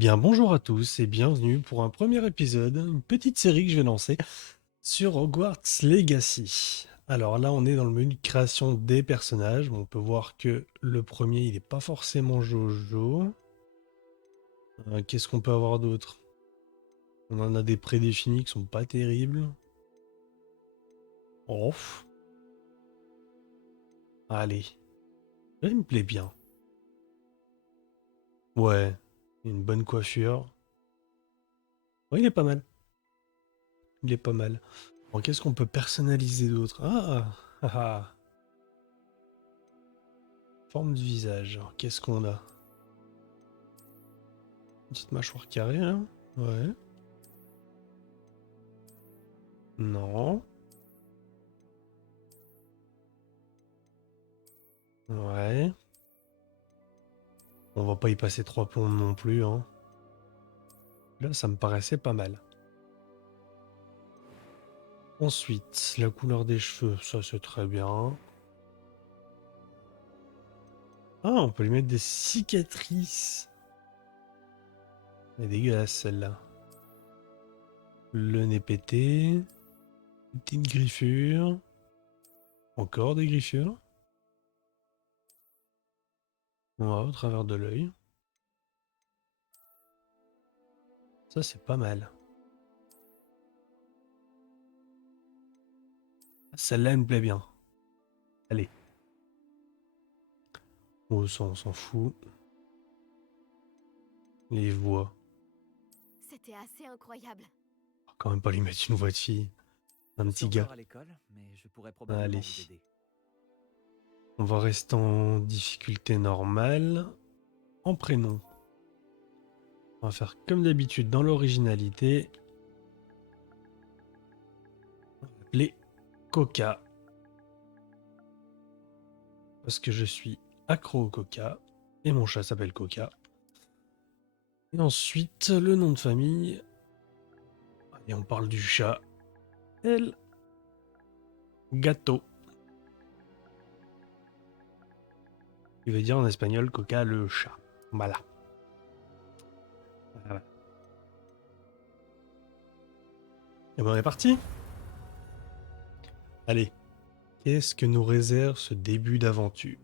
Eh bien, bonjour à tous et bienvenue pour un premier épisode, une petite série que je vais lancer sur Hogwarts Legacy. Alors là, on est dans le menu de création des personnages. Bon, on peut voir que le premier, il n'est pas forcément Jojo. Qu'est-ce qu'on peut avoir d'autre? On en a des prédéfinis qui sont pas terribles. Oh, allez, là, il me plaît bien. Ouais, une bonne coiffure. Ouais, il est pas mal. Il est pas mal. Bon, qu'est-ce qu'on peut personnaliser d'autre? Ah, ah. Forme du visage. Alors, qu'est-ce qu'on a? Une petite mâchoire carrée, hein? Ouais. Non. Ouais. On va pas y passer trois plombs non plus, hein. Là, ça me paraissait pas mal. Ensuite, la couleur des cheveux, ça c'est très bien. Ah, on peut lui mettre des cicatrices. Elle est dégueulasse celle-là. Le nez pété. Petite griffure. Encore des griffures. Ouais, au travers de l'œil. Ça c'est pas mal. Celle-là elle me plaît bien. Allez. Oh, ça on s'en fout. Les voix. C'était assez incroyable. Quand même pas lui mettre une voix de fille. Un Je suis petit gars. encore à l'école, mais je pourrais probablement vous Allez. aider. On va rester en difficulté normale. En prénom. On va faire comme d'habitude dans l'originalité. On va l'appeler Coca. Parce que je suis accro au coca. Et mon chat s'appelle Coca. Et ensuite, le nom de famille. Et on parle du chat. El Gato. Il veut dire en espagnol Coca le chat. Voilà. Voilà. Et ben on est parti. Allez. Qu'est-ce que nous réserve ce début d'aventure?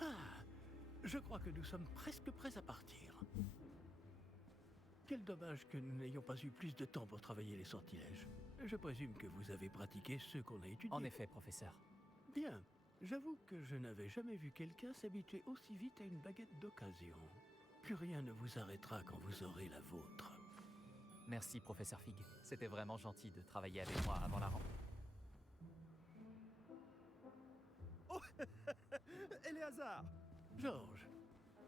Ah, je crois que nous sommes presque prêts à partir. Quel dommage que nous n'ayons pas eu plus de temps pour travailler les sortilèges. Je présume que vous avez pratiqué ceux qu'on a étudiés. En effet, professeur. Bien. J'avoue que je n'avais jamais vu quelqu'un s'habituer aussi vite à une baguette d'occasion. Plus rien ne vous arrêtera quand vous aurez la vôtre. Merci, professeur Fig. C'était vraiment gentil de travailler avec moi avant la rentrée. Éléazar! Georges,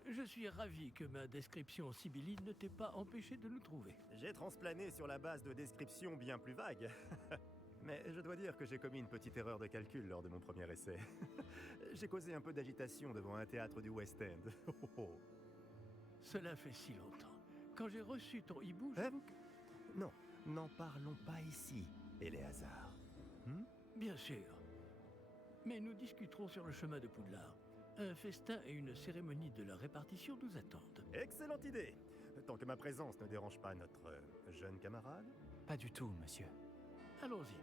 je suis ravi que ma description sibylline ne t'ait pas empêché de nous trouver. J'ai transplané sur la base de descriptions bien plus vagues. Mais je dois dire que j'ai commis une petite erreur de calcul lors de mon premier essai. J'ai causé un peu d'agitation devant un théâtre du West End. Cela fait si longtemps. Quand j'ai reçu ton hibou, Hein? j'avoue que... Non, n'en parlons pas ici, Éléazar. Bien sûr. Mais nous discuterons sur le chemin de Poudlard. Un festin et une cérémonie de la répartition nous attendent. Excellente idée. Tant que ma présence ne dérange pas notre jeune camarade. Pas du tout, monsieur. Allons-y.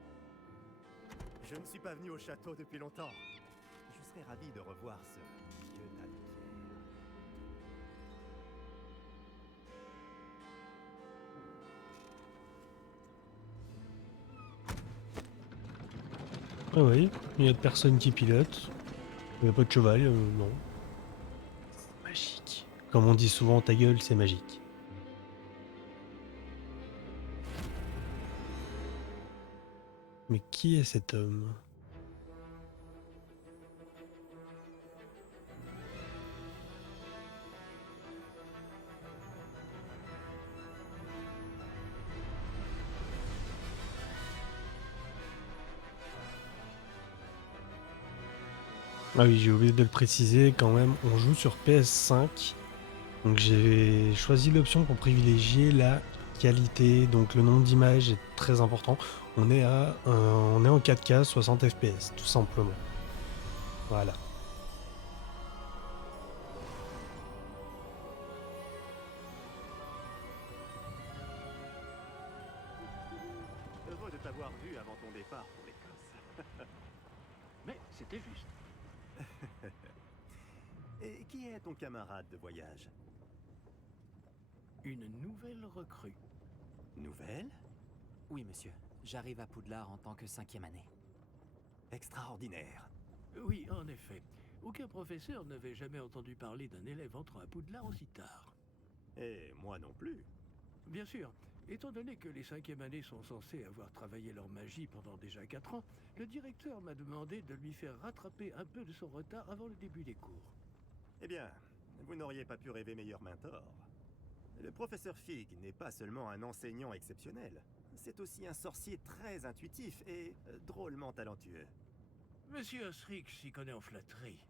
Je ne suis pas venu au château depuis longtemps. Je serais ravi de revoir ce vieux tas de pierres. Ah oui, il n'y a personne qui pilote. Il n'y a pas de cheval, non. Magique. Comme on dit souvent, ta gueule, c'est magique. Mais qui est cet homme? Ah oui, j'ai oublié de le préciser quand même, on joue sur PS5. Donc j'ai choisi l'option pour privilégier la qualité, donc le nombre d'images est très important. On est en 4K 60 FPS, tout simplement. Voilà. t'avoir vu avant ton départ pour l'Écosse. Mais c'était juste. Et qui est ton camarade de voyage? Une nouvelle recrue. Nouvelle? Oui, monsieur. J'arrive à Poudlard en tant que 5e année. Extraordinaire. Oui, en effet. Aucun professeur n'avait jamais entendu parler d'un élève entrant à Poudlard aussi tard. Et moi non plus. Bien sûr, étant donné que les 5e années sont censées avoir travaillé leur magie pendant déjà 4 ans, le directeur m'a demandé de lui faire rattraper un peu de son retard avant le début des cours. Eh bien, vous n'auriez pas pu rêver meilleur mentor. Le professeur Fig n'est pas seulement un enseignant exceptionnel, c'est aussi un sorcier très intuitif et drôlement talentueux. Monsieur Osric s'y connaît en flatterie.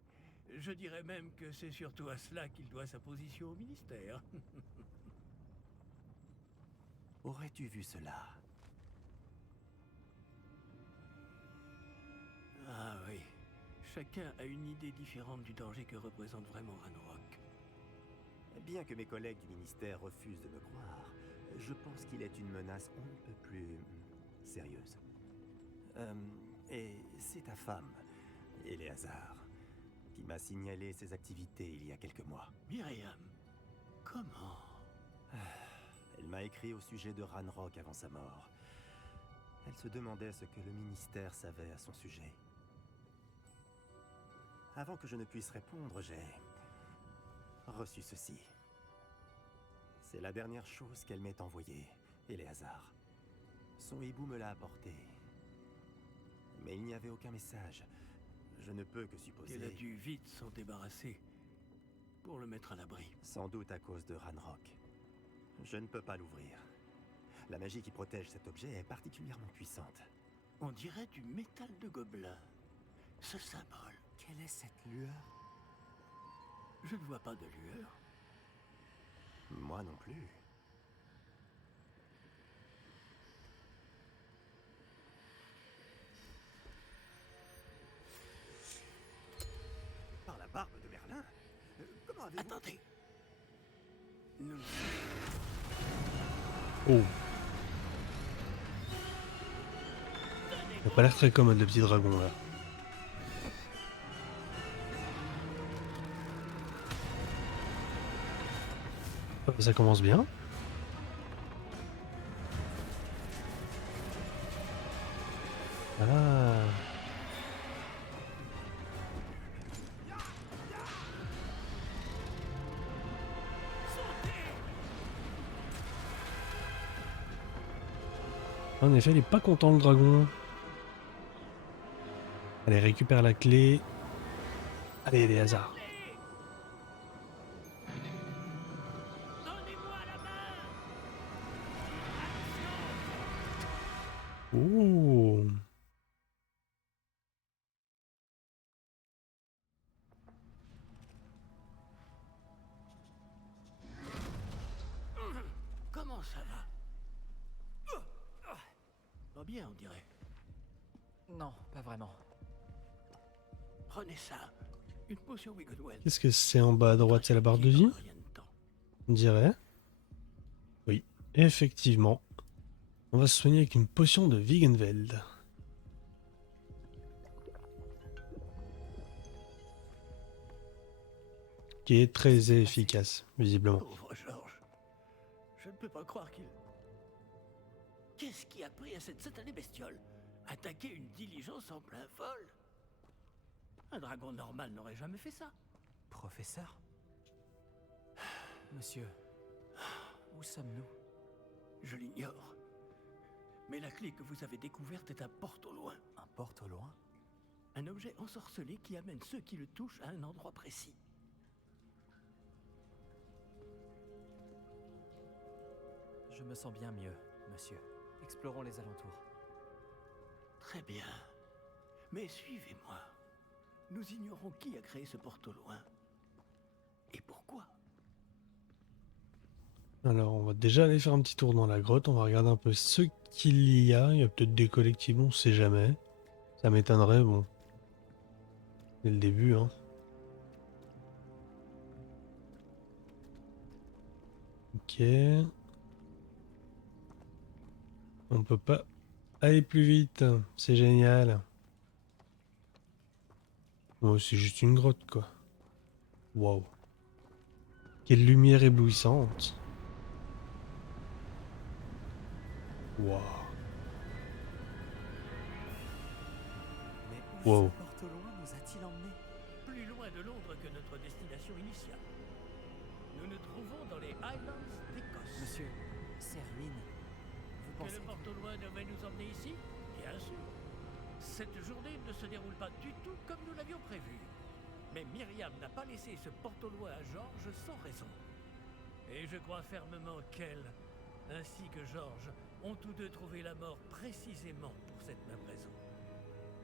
Je dirais même que c'est surtout à cela qu'il doit sa position au ministère. Aurais-tu vu cela? Ah oui, chacun a une idée différente du danger que représente vraiment Ranrock. Bien que mes collègues du ministère refusent de me croire, je pense qu'il est une menace un peu plus sérieuse. Et c'est ta femme, Éléazar, qui m'a signalé ses activités il y a quelques mois. Myriam, comment? Elle m'a écrit au sujet de Ranrock avant sa mort. Elle se demandait ce que le ministère savait à son sujet. Avant que je ne puisse répondre, j'ai reçu ceci. C'est la dernière chose qu'elle m'ait envoyée, Éléazar. Son hibou me l'a apporté. Mais il n'y avait aucun message. Je ne peux que supposer... Qu'elle a dû vite s'en débarrasser pour le mettre à l'abri. Sans doute à cause de Ranrock. Je ne peux pas l'ouvrir. La magie qui protège cet objet est particulièrement puissante. On dirait du métal de gobelin. Ce symbole. Quelle est cette lueur? Je ne vois pas de lueur. Moi non plus. Par la barbe de Merlin? Comment avez-vous... Attendez. Nous... Oh. Il a pas l'air très commode le petit dragon là. Ça commence bien. Ah. En effet, il est pas content le dragon. Allez, récupère la clé. Allez, les hasards. Donnez-moi la main. Oh. Comment ça va? Pas bien, on dirait. Non, pas vraiment. Prenez ça. Une potion Wigglewell. Qu'est-ce que c'est en bas à droite? C'est la barre de vie, Rien de temps. on dirait. Oui, effectivement. On va se soigner avec une potion de Wigenweld. Qui est très efficace, visiblement. Pauvre Georges. Je ne peux pas croire qu'il... Qu'est-ce qui a pris à cette satanée bestiole? Attaquer une diligence en plein vol? Un dragon normal n'aurait jamais fait ça. Professeur? Monsieur, où sommes-nous? Je l'ignore. Mais la clé que vous avez découverte est un porte au loin. Un porte au loin? Un objet ensorcelé qui amène ceux qui le touchent à un endroit précis. Je me sens bien mieux, monsieur. Explorons les alentours. Très bien. Mais suivez-moi. Nous ignorons qui a créé ce porte au loin. Et pourquoi? Alors, on va déjà aller faire un petit tour dans la grotte. On va regarder un peu ce qu'il y a. Il y a peut-être des collectibles, on sait jamais. Ça m'étonnerait, bon. Dès le début, hein. Ok. On peut pas aller plus vite. C'est génial. Oh, c'est juste une grotte, quoi. Waouh. Quelle lumière éblouissante. Waouh. Mais où Wow. ce porte au loin nous a-t-il emmenés? Plus loin de Londres que notre destination initiale. Nous nous trouvons dans les Highlands d'Écosse. Monsieur, ces ruines, vous Que pensez le porte au loin devait nous emmener ici? Bien sûr. Cette journée ne se déroule pas du tout comme nous l'avions prévu. Mais Myriam n'a pas laissé ce porte au loin à Georges sans raison. Et je crois fermement qu'elle, ainsi que Georges, ont tous deux trouvé la mort précisément pour cette même raison.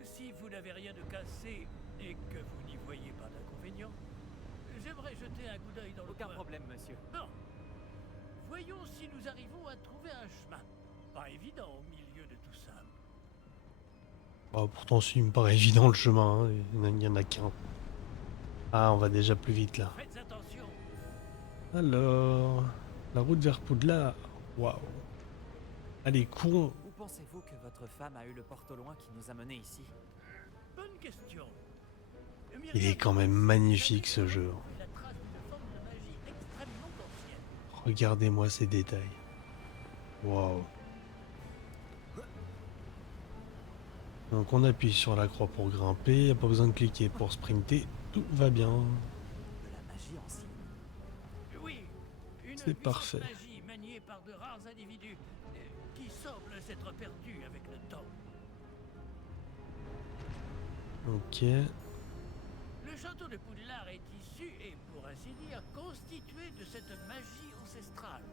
Si vous n'avez rien de cassé et que vous n'y voyez pas d'inconvénient, j'aimerais jeter un coup d'œil dans le Aucun coin. problème, monsieur. Bon. Voyons si nous arrivons à trouver un chemin. Pas évident au milieu de tout ça. Oh, pourtant, il me paraît évident le chemin. Hein. Il y en a qu'un. Ah, on va déjà plus vite là. Faites attention. Alors, la route vers Poudlard. Waouh. Allez, courons. Où pensez-vous que votre femme a eu le porte au loin qui nous a menés ici? Bonne question. Il est quand même magnifique ce jeu. La trace d'une forme de magie extrêmement ancienne. Regardez-moi ces détails. Waouh. Donc on appuie sur la croix pour grimper, il n'y a pas besoin de cliquer pour sprinter, tout va bien. De la magie ancienne. Oui, une C'est puissante parfait. magie maniée par de rares individus qui semblent s'être perdus avec le temps. Ok. Le château de Poudlard est issu et, pour ainsi dire, constitué de cette magie ancestrale.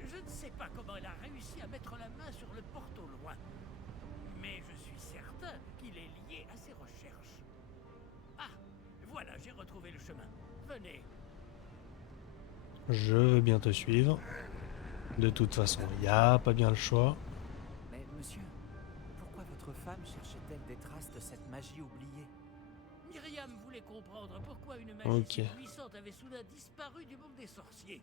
Je ne sais pas comment elle a réussi à mettre la main sur le porte au loin, mais je suis certain qu'il est lié à ses recherches. Ah, voilà, j'ai retrouvé le chemin. Venez. Je veux bien te suivre. De toute façon, il n'y a pas bien le choix. Mais monsieur, pourquoi votre femme cherchait-elle des traces de cette magie oubliée? Myriam voulait comprendre pourquoi une magie Ok. si puissante avait soudain disparu du monde des sorciers.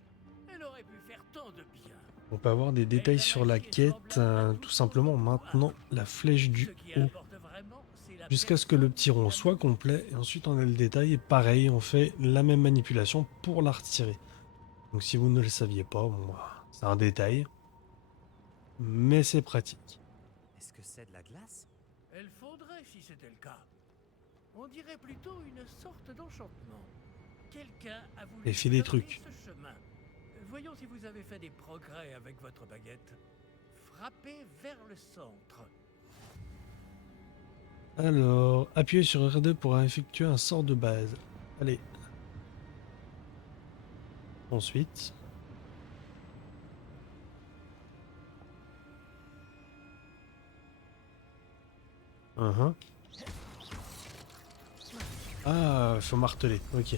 Elle aurait pu faire tant de bien. On peut avoir des détails sur la quête, tout simplement maintenant la flèche Ce du qui haut. importe vraiment, c'est la Jusqu'à ce que le personne petit qui rond l'a soit mise. complet, et ensuite on a le détail, et pareil, on fait la même manipulation pour la retirer. Donc si vous ne le saviez pas, bon, bah, c'est un détail, mais c'est pratique. Est-ce que c'est de la glace? Elle fondrait si c'était le cas. On dirait plutôt une sorte d'enchantement. Quelqu'un a voulu Et fait des fermer trucs. ce chemin. Voyons si vous avez fait des progrès avec votre baguette. Frappez vers le centre. Alors, appuyez sur R2 pour effectuer un sort de base. Allez. Ensuite. Uhum. Ah, faut marteler. Ok.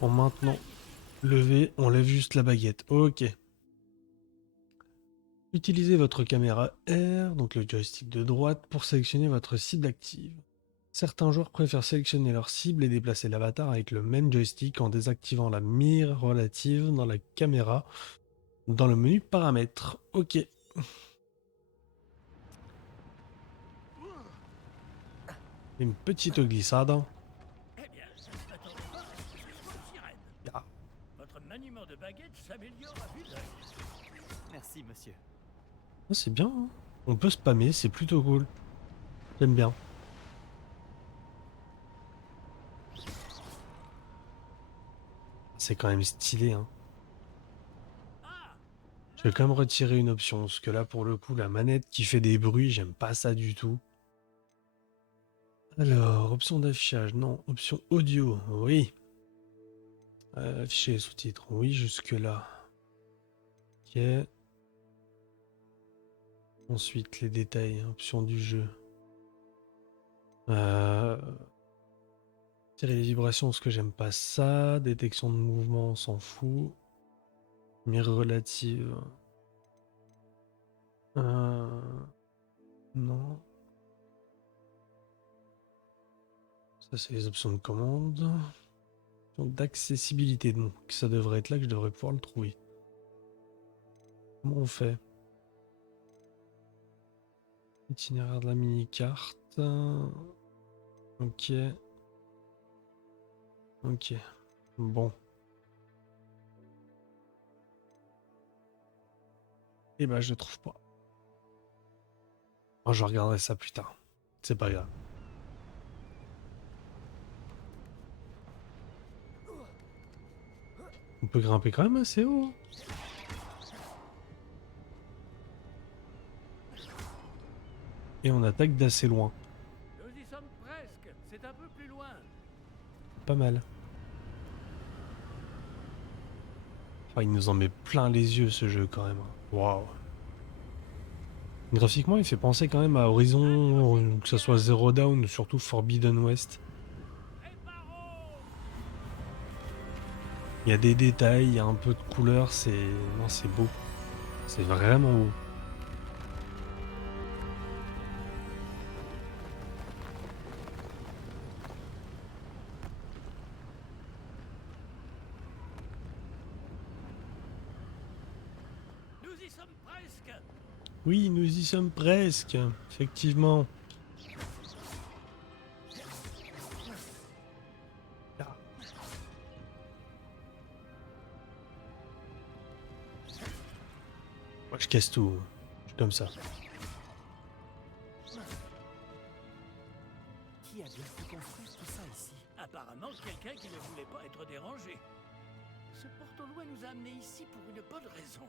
En maintenant lever, on lève juste la baguette. Ok. Utilisez votre caméra R, donc le joystick de droite, pour sélectionner votre cible active. Certains joueurs préfèrent sélectionner leur cible et déplacer l'avatar avec le même joystick en désactivant la mire relative dans la caméra dans le menu paramètres. Ok. Une petite glissade. Eh bien, attendez pas à ce que ce soit une sirène. Ah, Votre maniement de baguette s'améliore à vue d'œil. Merci, monsieur. c'est bien, hein. On peut spammer, c'est plutôt cool. J'aime bien. C'est quand même stylé, hein. Ah, Je vais quand même retirer une option, parce que là, pour le coup, la manette qui fait des bruits, j'aime pas ça du tout. Alors, option d'affichage, non. Option audio, oui. Afficher les sous-titres, oui, jusque-là. Ok. Ensuite, les détails, option du jeu. Tirer les vibrations, parce que j'aime pas ça. Détection de mouvement, on s'en fout. Mire relative. Non. Ça, c'est les options de commande. Donc, d'accessibilité, donc ça devrait être là que je devrais pouvoir le trouver. Comment on fait? Itinéraire de la mini-carte. Ok. Ok. Bon. Eh ben, je le trouve pas. Moi, je regarderai ça plus tard. C'est pas grave. On peut grimper quand même assez haut. Et on attaque d'assez loin. Nous y sommes presque. C'est un peu plus loin. Pas mal. Oh, il nous en met plein les yeux ce jeu quand même. Waouh. Graphiquement, il fait penser quand même à Horizon, que ce soit Zero Dawn ou surtout Forbidden West. Il y a des détails, il y a un peu de couleur, c'est... Non, c'est beau. C'est vraiment beau. Nous y sommes presque. Oui, nous y sommes presque, effectivement. Ah. Moi, je casse tout. Je suis comme ça. Qui a bien pu construire tout ça ici? Apparemment, quelqu'un qui ne voulait pas être dérangé. Ce porte-loin nous a amenés ici pour une bonne raison.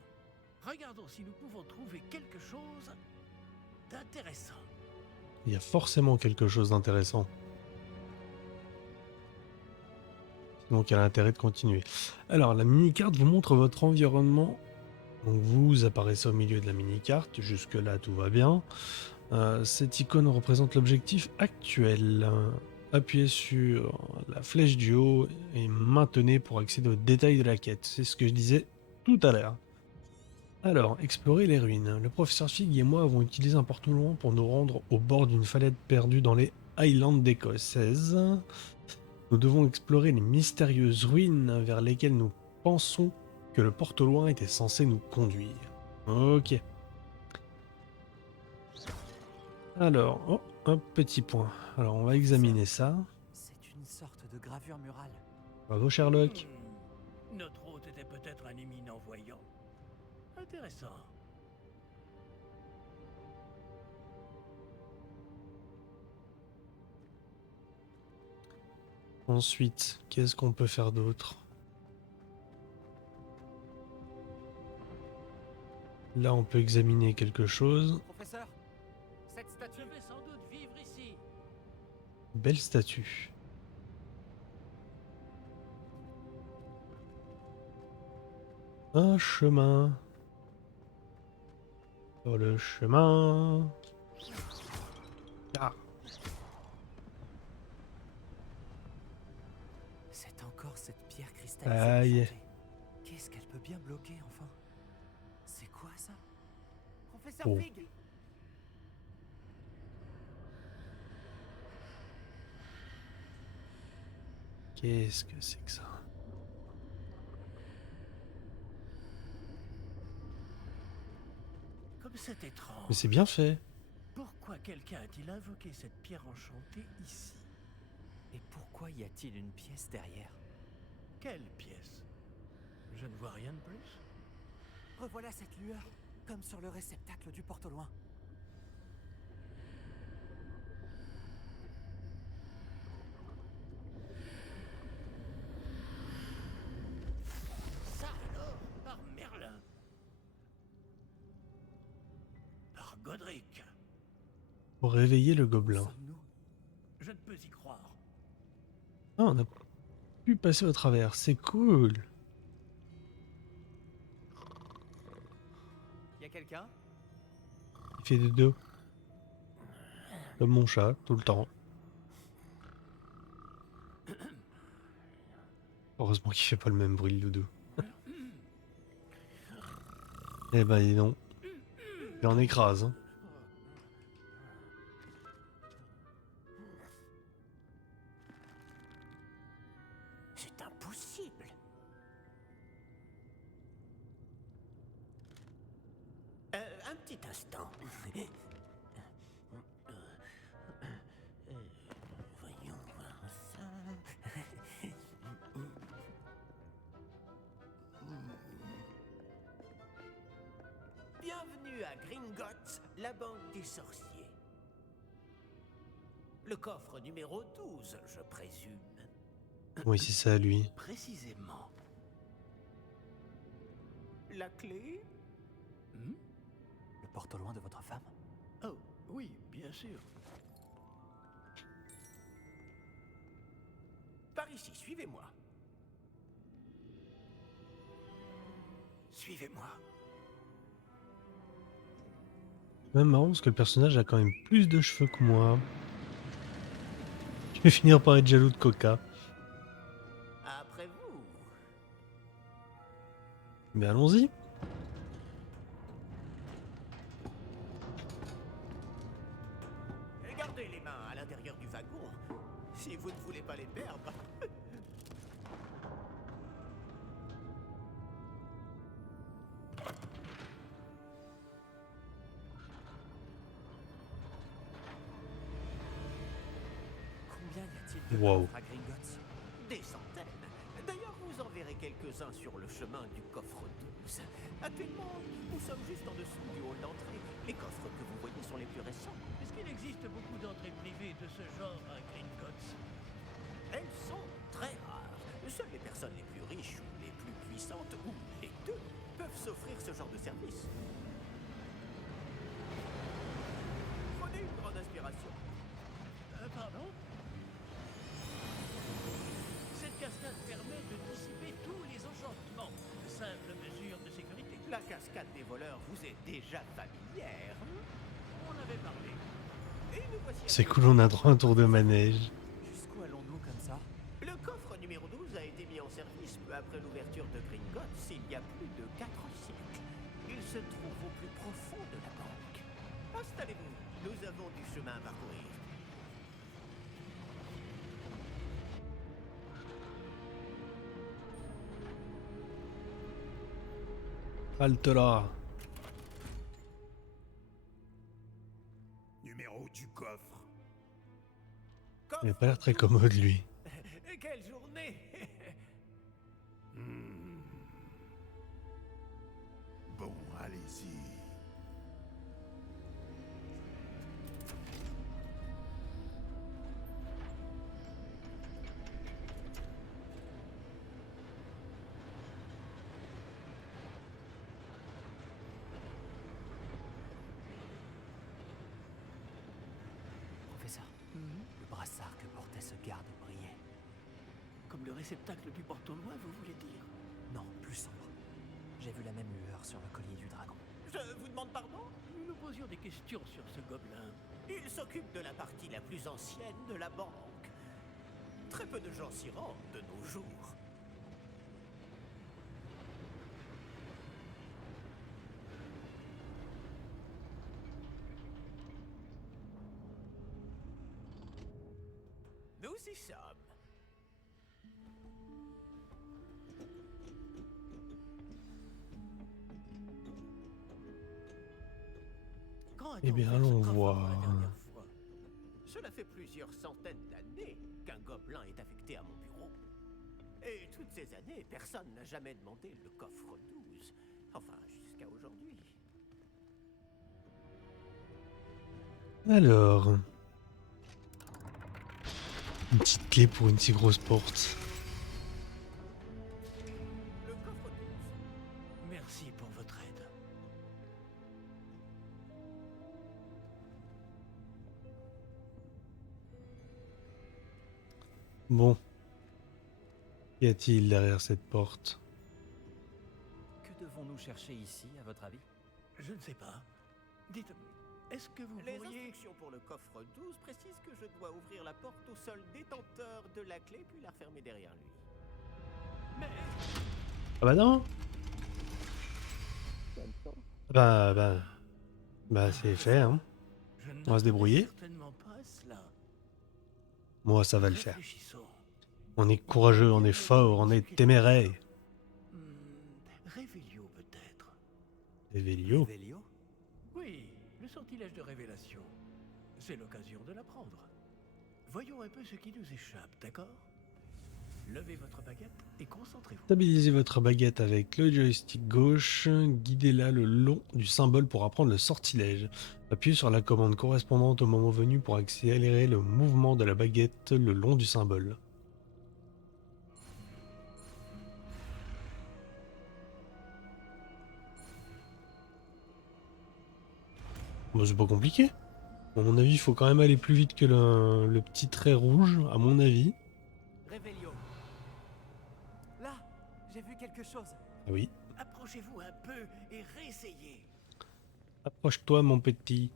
Regardons si nous pouvons trouver quelque chose d'intéressant. Il y a forcément quelque chose d'intéressant. Donc, il y a l'intérêt de continuer. Alors, la mini-carte vous montre votre environnement. Donc, vous apparaissez au milieu de la mini-carte. Jusque-là, tout va bien. Cette icône représente l'objectif actuel. Appuyez sur la flèche du haut et maintenez pour accéder aux détails de la quête. C'est ce que je disais tout à l'heure. Alors, explorer les ruines. Le professeur Fig et moi avons utilisé un porte-loin pour nous rendre au bord d'une falaise perdue dans les Highlands d'Écosse. Nous devons explorer les mystérieuses ruines vers lesquelles nous pensons que le porte-loin était censé nous conduire. Ok. Alors, oh, un petit point. Alors, on va examiner ça. C'est une sorte de gravure murale. Bravo Sherlock. Notre hôte était peut-être un éminent voyant. Intéressant. Ensuite, qu'est-ce qu'on peut faire d'autre? Là, on peut examiner quelque chose. Professeur, cette Je statue... vais sans doute vivre ici. Belle statue. Un chemin. Sur le chemin. Ah, C'est encore cette pierre cristallisée aïe. enchantée. Qu'est-ce qu'elle peut bien bloquer, enfin? C'est quoi ça? Professeur Oh. Fig! Qu'est-ce que c'est que ça? Comme c'est Mais étrange. c'est bien fait. Pourquoi quelqu'un a-t-il invoqué cette pierre enchantée ici? Et pourquoi y a-t-il une pièce derrière? Quelle pièce? Je ne vois rien de plus. Revoilà cette lueur, comme sur le réceptacle du porte-loin. Ça alors, par Merlin. Par Godric. Pour réveiller le Où gobelin. sommes-nous? Je ne peux y croire. Ah, on a pu passer au travers. C'est cool. Y a quelqu'un? Il fait des dos. Comme mon chat, tout le temps. Heureusement qu'il fait pas le même bruit, le doudou. Eh ben, dis donc. Il en écrase, hein. C'est impossible. Un petit instant. La bande des sorciers. Le coffre numéro 12, je présume. Oui, c'est ça, lui. Précisément. La clé? Le porte au loin de votre femme? Oh, oui, bien sûr. Par ici, suivez-moi. Suivez-moi. C'est même marrant parce que le personnage a quand même plus de cheveux que moi. Je vais finir par être jaloux de Coca. Après vous. Mais allons-y. Et gardez les mains à l'intérieur du wagon, si vous ne voulez pas les perdre. Combien y a-t-il de Wow. coffres à Gringotts? Des centaines. D'ailleurs, vous en verrez quelques-uns sur le chemin du coffre 12. Actuellement, nous sommes juste en dessous du hall d'entrée. Les coffres que vous voyez sont les plus récents. Est-ce qu'il existe beaucoup d'entrées privées de ce genre à Gringotts? Elles sont très rares. Seules les personnes les plus riches ou les plus puissantes, ou les deux, peuvent s'offrir ce genre de service. Prenez une grande inspiration. Pardon? Cette cascade permet de dissiper tous les enchantements. Simple mesure de sécurité. La cascade des voleurs vous est déjà familière. On avait parlé. Et nous voici à C'est cool, on a droit à un tour de manège. Jusqu'où allons-nous comme ça? Le coffre numéro 12 a été mis en service peu après l'ouverture de Gringotts il y a plus de 4 siècles. Il se trouve au plus profond de la banque. Installez-vous, nous avons du chemin à parcourir. Halte là. Numéro du coffre. Il a pas l'air très commode, lui. Quelle journée! Bon, allez-y. Professeur, le brassard que portait ce garde brillait. Comme le réceptacle du porte-au-loin, vous voulez dire? Non, plus sombre. J'ai vu la même lueur sur le collier du dragon. Je vous demande pardon? Nous nous posions des questions sur ce gobelin. Il s'occupe de la partie la plus ancienne de la banque. Très peu de gens s'y rendent de nos jours. Nous y sommes. Quand Eh a-t-on bien, ouvert ce allons coffre pour la voir. dernière fois? Cela fait plusieurs centaines d'années qu'un gobelin est affecté à mon bureau. Et toutes ces années, personne n'a jamais demandé le coffre 12. Enfin, jusqu'à aujourd'hui. Alors. Une petite clé pour une si grosse porte. Le coffre 12. Merci pour votre aide. Bon. Qu'y a-t-il derrière cette porte? Que devons-nous chercher ici, à votre avis? Je ne sais pas. Dites, est-ce que vous Les pourriez... instructions pour le coffre 12 précisent que je dois ouvrir la porte au seul détenteur de la clé puis la refermer derrière lui. Mais... Ah bah non. Bah c'est fait, hein. Je On va se débrouiller. certainement pas à cela. Moi, ça va le faire. Réfléchissons. On est courageux, on est fort, on est téméraire. Révélio peut-être. Et Vélio. Vélio? Oui, le sortilège de révélation. C'est l'occasion de l'apprendre. Voyons un peu ce qui nous échappe, d'accord? Levez votre baguette et concentrez-vous. Stabilisez votre baguette avec le joystick gauche. Guidez-la le long du symbole pour apprendre le sortilège. Appuyez sur la commande correspondante au moment venu pour accélérer le mouvement de la baguette le long du symbole. Bon, c'est pas compliqué. À mon avis, il faut quand même aller plus vite que le petit trait rouge, à mon avis. Revelio. Là, j'ai vu quelque chose. Ah oui. Approchez-vous un peu et réessayez. Approche-toi, mon petit.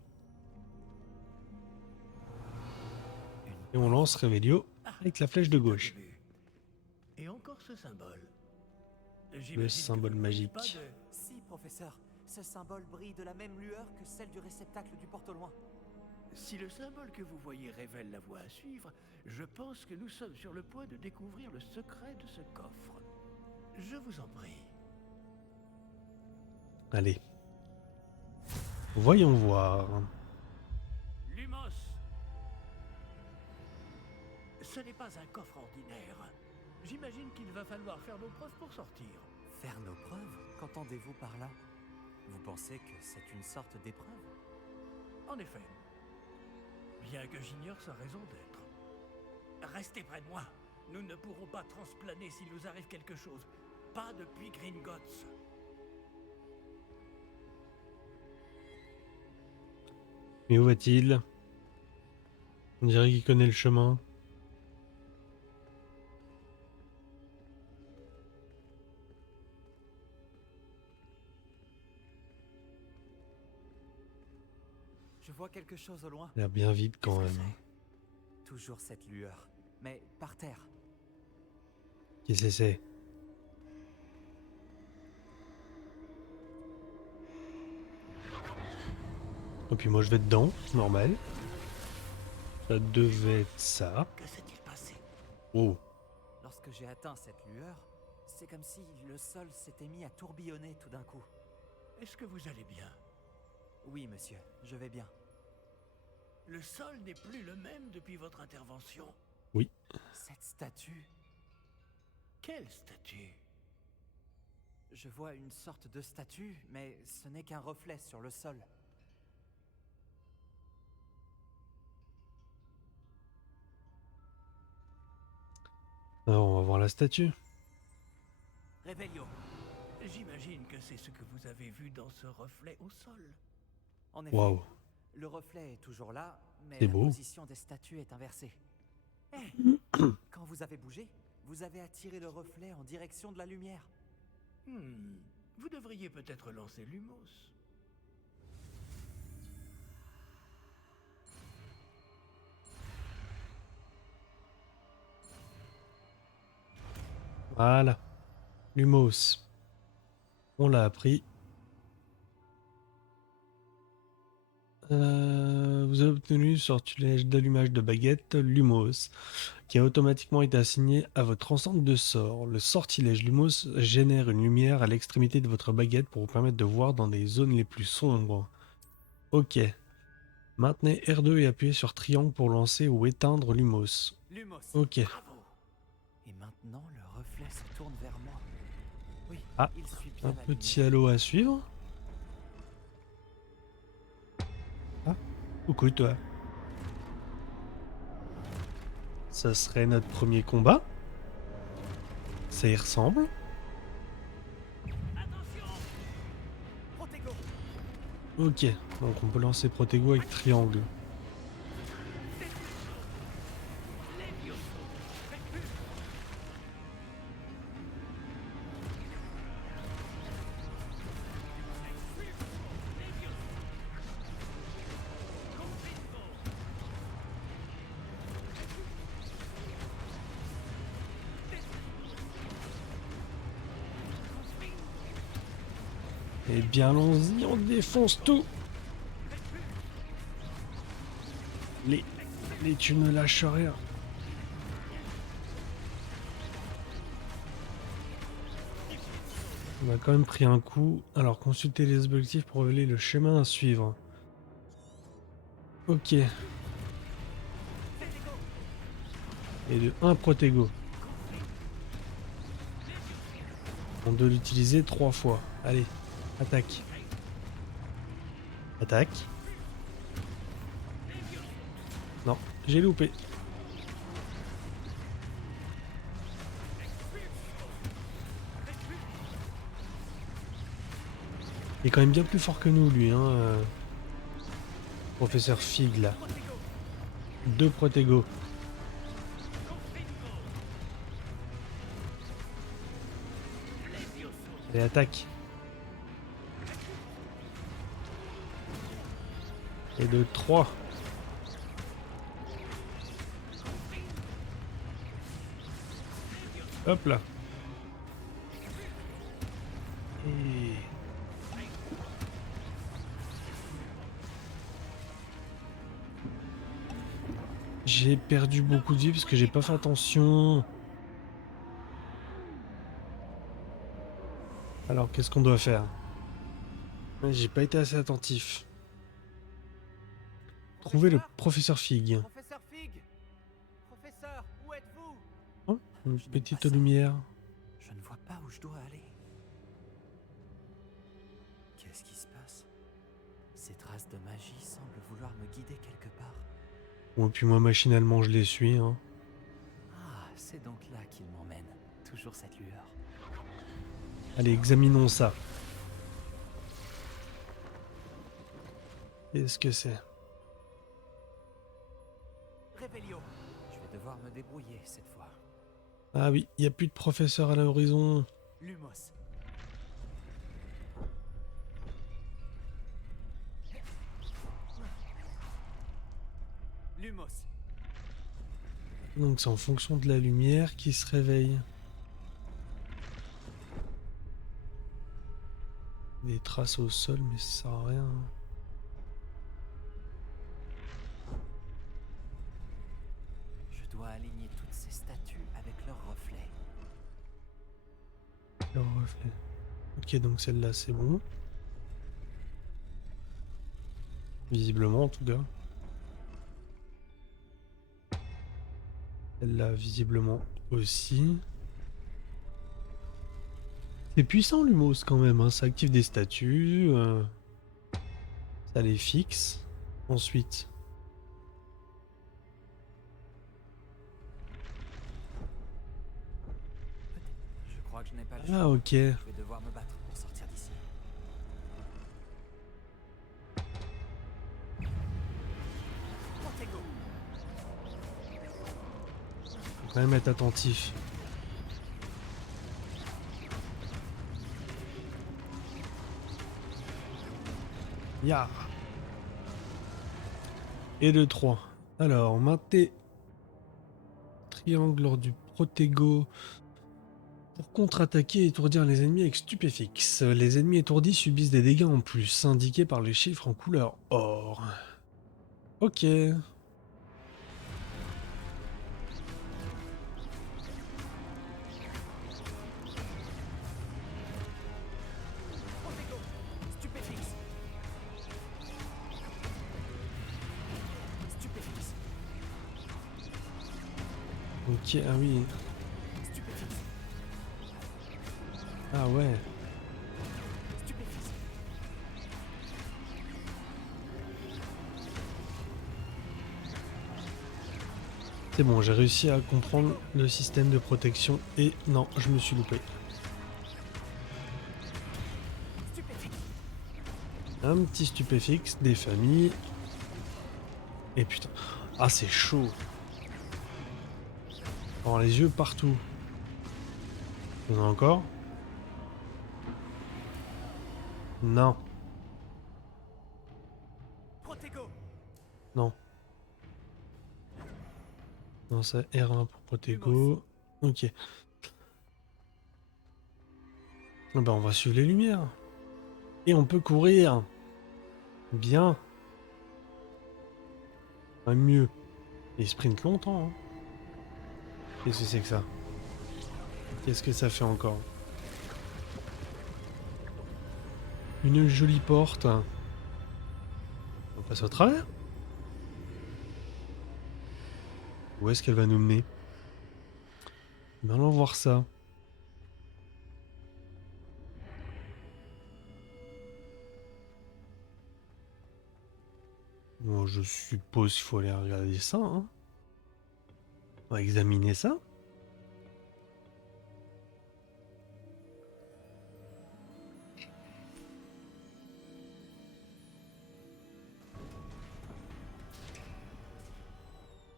Et on lance Revelio avec la flèche de gauche. Et encore ce symbole. Le symbole magique. Si, professeur, ce symbole brille de la même lueur que celle du réceptacle du porte au loin. Si le symbole que vous voyez révèle la voie à suivre, je pense que nous sommes sur le point de découvrir le secret de ce coffre. Je vous en prie. Allez. Voyons voir. Lumos. Ce n'est pas un coffre ordinaire. J'imagine qu'il va falloir faire nos preuves pour sortir. Faire nos preuves? Qu'entendez-vous par là? Vous pensez que c'est une sorte d'épreuve? En effet. Bien que j'ignore sa raison d'être. Restez près de moi. Nous ne pourrons pas transplaner s'il nous arrive quelque chose. Pas depuis Gringotts. Mais où va-t-il? On dirait qu'il connaît le chemin. Je vois quelque chose au loin. Il a l'air bien vide quand Qu'est-ce que même. c'est? Toujours cette lueur, mais par terre. Qu'est-ce que c'est? Et puis moi je vais dedans, c'est normal. Ça devait être ça. Que s'est-il passé? Oh. Lorsque j'ai atteint cette lueur, c'est comme si le sol s'était mis à tourbillonner tout d'un coup. Est-ce que vous allez bien? Oui, monsieur, je vais bien. Le sol n'est plus le même depuis votre intervention. Cette statue, Quelle statue? je vois une sorte de statue, mais ce n'est qu'un reflet sur le sol. Alors on va voir la statue. Revelio. J'imagine que c'est ce que vous avez vu dans ce reflet au sol. En effet, Waouh. le reflet est toujours là, mais C'est la beau. position des statues est inversée. Eh, quand vous avez bougé, vous avez attiré le reflet en direction de la lumière. Vous devriez peut-être lancer Lumos. Voilà. Lumos. On l'a appris. Vous avez obtenu sortilège d'allumage de baguette Lumos, qui a automatiquement été assigné à votre ensemble de sorts. Le sortilège Lumos génère une lumière à l'extrémité de votre baguette pour vous permettre de voir dans les zones les plus sombres. Ok. Maintenez R2 et appuyez sur triangle pour lancer ou éteindre Lumos. Lumos. Ok. Bravo. Et maintenant, le reflet se tourne vers moi. Oui, Ah, il suit bien Un la petit lumière. halo à suivre. Ah, coucou toi. Ça serait notre premier combat. Ça y ressemble. Protego. Ok, donc on peut lancer Protego avec triangle. Eh bien, allons-y, on défonce tout. Les tu ne lâches rien. On a quand même pris un coup. Alors, consultez les objectifs pour révéler le chemin à suivre. Ok. Et de 1 Protego. On doit l'utiliser 3 fois. Allez, attaque. Attaque. j'ai loupé. Il est quand même bien plus fort que nous, lui, hein. Professeur Fig, là. 2 Protego. Allez, attaque. Et de 3. Hop là. Et... j'ai perdu beaucoup de vie parce que j'ai pas fait attention. Alors, qu'est-ce qu'on doit faire? J'ai pas été assez attentif. Trouver le professeur Fig. Professeur Fig. Professeur, où êtes-vous? Oh, une Je n'aime petite pas ça. lumière. Je ne vois pas où je dois aller. Qu'est-ce qui se passe? Ces traces de magie semblent vouloir me guider quelque part. Bon, et puis moi, machinalement, je les suis, hein. Ah, c'est donc là qu'il m'emmène. Toujours cette lueur. Allez, examinons ça. Qu'est-ce que c'est? Réveillon. Je vais devoir me débrouiller cette fois. Ah oui, il n'y a plus de professeur à l'horizon. Lumos. Lumos. Donc c'est en fonction de la lumière qui se réveille. Des traces au sol, mais ça sert à rien. Je dois aligner toutes ces statues avec leurs reflets. Leur reflet. Ok, donc celle-là, c'est bon. Visiblement, en tout cas. Celle-là, visiblement aussi. C'est puissant, Lumos, quand même, hein. Ça active des statues. Ça les fixe. Ensuite... Je crois que je n'ai pas le ah, choix. ok. Je vais devoir me battre pour sortir d'ici. Protego. Faut quand même être attentif. Ya. Et de 3. Alors, maintenez triangle lors du Protego pour contre-attaquer et étourdir les ennemis avec Stupéfix. Les ennemis étourdis subissent des dégâts en plus, indiqués par les chiffres en couleur or. Ok. Protego. Stupéfix. Stupéfix. Ok, ah oui. Stupéfix. Ah ouais. Stupéfix. C'est bon, j'ai réussi à comprendre le système de protection et non, je me suis loupé. Stupéfix. Un petit stupéfixe, des familles. Et putain. Ah, c'est chaud. Oh, les yeux partout. Il y en a encore? Non. Protego. Non. Non, c'est R1 pour Protego. Ok. Ah bah, on va suivre les lumières. Et on peut courir. Bien. Ah, mieux. Il sprint longtemps. Hein. Qu'est-ce que c'est que ça? Qu'est-ce que ça fait encore? Une jolie porte. On passe au travers? Où est-ce qu'elle va nous mener? Ben, allons voir ça. Bon, je suppose qu'il faut aller regarder ça, hein. On va examiner ça.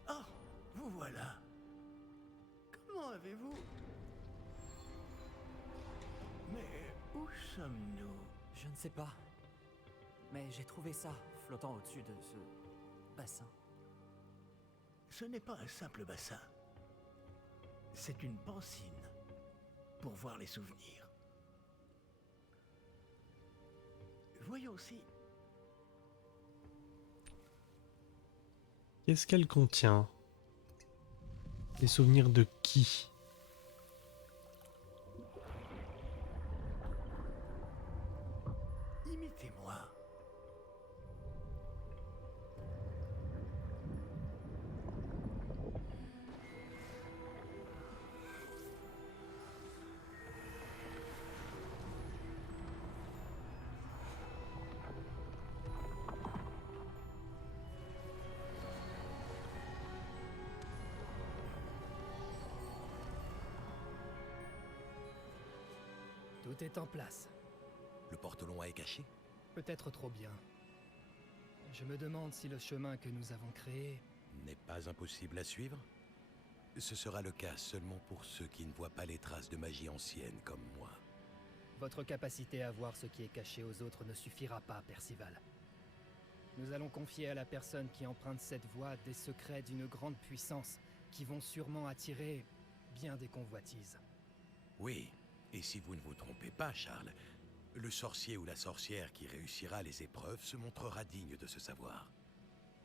Ah, vous voilà. Comment avez-vous... Mais où sommes-nous? Je ne sais pas. Mais j'ai trouvé ça flottant au-dessus de ce bassin. Ce n'est pas un simple bassin. C'est une pancine pour voir les souvenirs. Voyons si... Qu'est-ce qu'elle contient? Les souvenirs de qui? Imitez-moi. Tout est en place. Le porte-long est caché? Peut-être trop bien. Je me demande si le chemin que nous avons créé... N'est pas impossible à suivre? Ce sera le cas seulement pour ceux qui ne voient pas les traces de magie ancienne comme moi. Votre capacité à voir ce qui est caché aux autres ne suffira pas, Percival. Nous allons confier à la personne qui emprunte cette voie des secrets d'une grande puissance qui vont sûrement attirer bien des convoitises. Oui, et si vous ne vous trompez pas, Charles, le sorcier ou la sorcière qui réussira les épreuves se montrera digne de ce savoir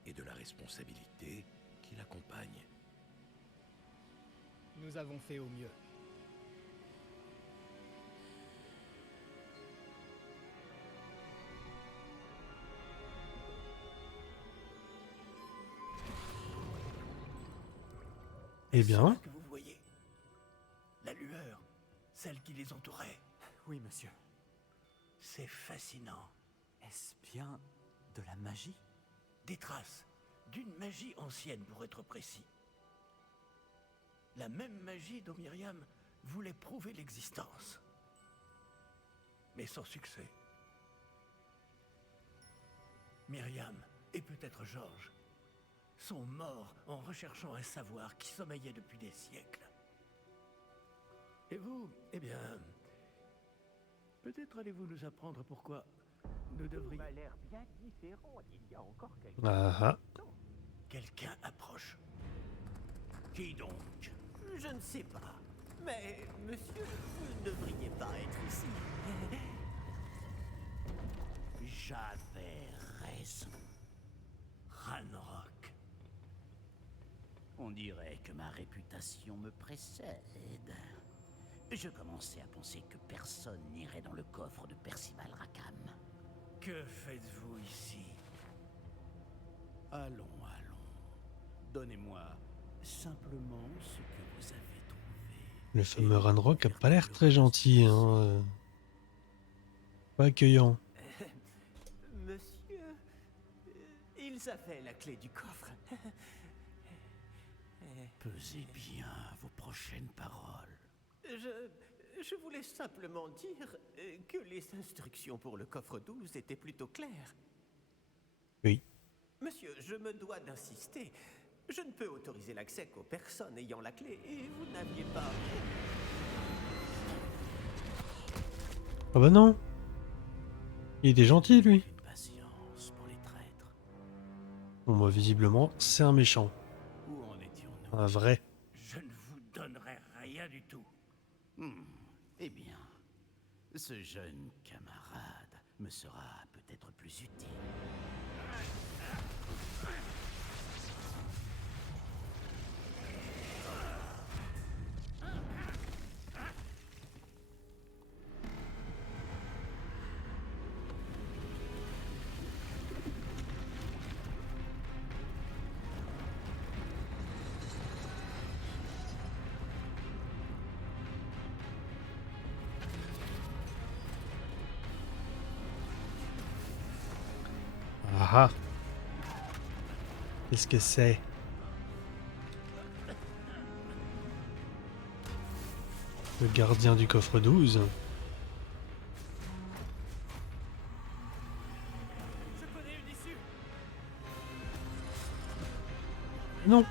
et de la responsabilité qui l'accompagne. Nous avons fait au mieux. Eh C'est bien, là que vous voyez. La lueur, celle qui les entourait. Oui, monsieur. C'est fascinant. Est-ce bien de la magie? Des traces d'une magie ancienne, pour être précis. La même magie dont Myriam voulait prouver l'existence. Mais sans succès. Myriam, et peut-être Georges, sont morts en recherchant un savoir qui sommeillait depuis des siècles. Et vous, eh bien... Peut-être allez-vous nous apprendre pourquoi nous devrions... A l'air bien différent il y a encore quelques ah, Quelqu'un approche. Qui donc? Je ne sais pas. Mais, monsieur, vous ne devriez pas être ici. J'avais raison. Ranrock. On dirait que ma réputation me précède. Je commençais à penser que personne n'irait dans le coffre de Percival Rackham. Que faites-vous ici? Allons, allons. Donnez-moi simplement ce que vous avez trouvé. le fameux Ranrock a pas l'air très gentil, hein. Pas accueillant. Monsieur, ils avaient la clé du coffre. Pesez bien vos prochaines paroles. Je voulais simplement dire que les instructions pour le coffre 12 étaient plutôt claires. Oui. Monsieur, je me dois d'insister. Je ne peux autoriser l'accès qu'aux personnes ayant la clé, et vous n'aviez pas... Ah bah non. Il était gentil, lui. Une patience pour les traîtres. Bon bah visiblement, c'est un méchant. Où en étions-nous? Un vrai. Je ne vous donnerai rien du tout. Eh bien, ce jeune camarade me sera peut-être plus utile. Ah ah. Qu'est-ce que c'est? Le gardien du coffre 12. Je connais une issue. Non.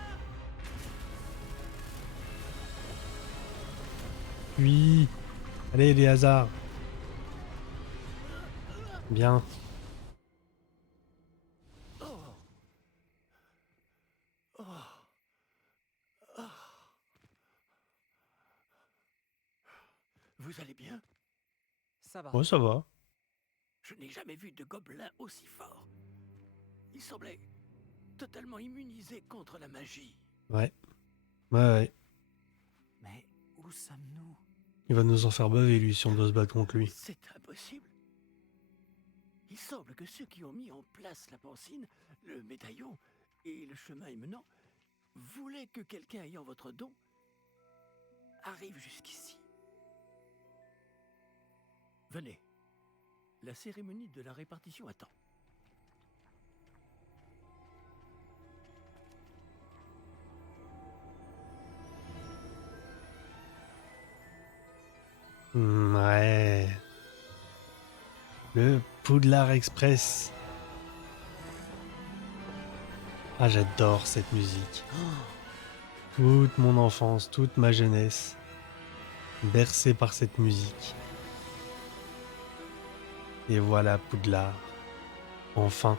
Oui. Allez, les hasards. Bien. Vous allez bien? Ça va. Ouais, ça va. Je n'ai jamais vu de gobelin aussi fort. Il semblait totalement immunisé contre la magie. Ouais. Ouais. Mais où sommes-nous? Il va nous en faire baver, lui, si on doit se battre contre lui. C'est impossible. Il semble que ceux qui ont mis en place la pancine, le médaillon et le chemin émenant voulaient que quelqu'un ayant votre don arrive jusqu'ici. Venez. La cérémonie de la répartition attend. Ouais. Le Poudlard Express. Ah, j'adore cette musique. Toute mon enfance, toute ma jeunesse, bercée par cette musique. Et voilà Poudlard. Enfin.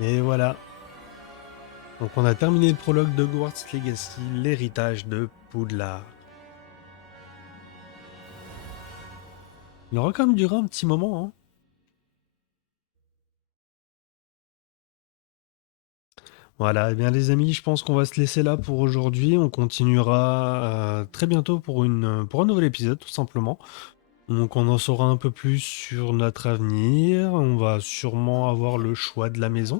Et voilà. Donc on a terminé le prologue de Hogwarts Legacy, l'héritage de Poudlard. Il aura quand même duré un petit moment, hein. Voilà, eh bien les amis, je pense qu'on va se laisser là pour aujourd'hui. On continuera très bientôt pour un nouvel épisode, tout simplement. Donc on en saura un peu plus sur notre avenir. On va sûrement avoir le choix de la maison.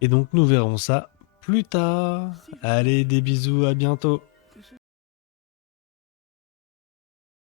Et donc nous verrons ça plus tard. Allez, des bisous, à bientôt.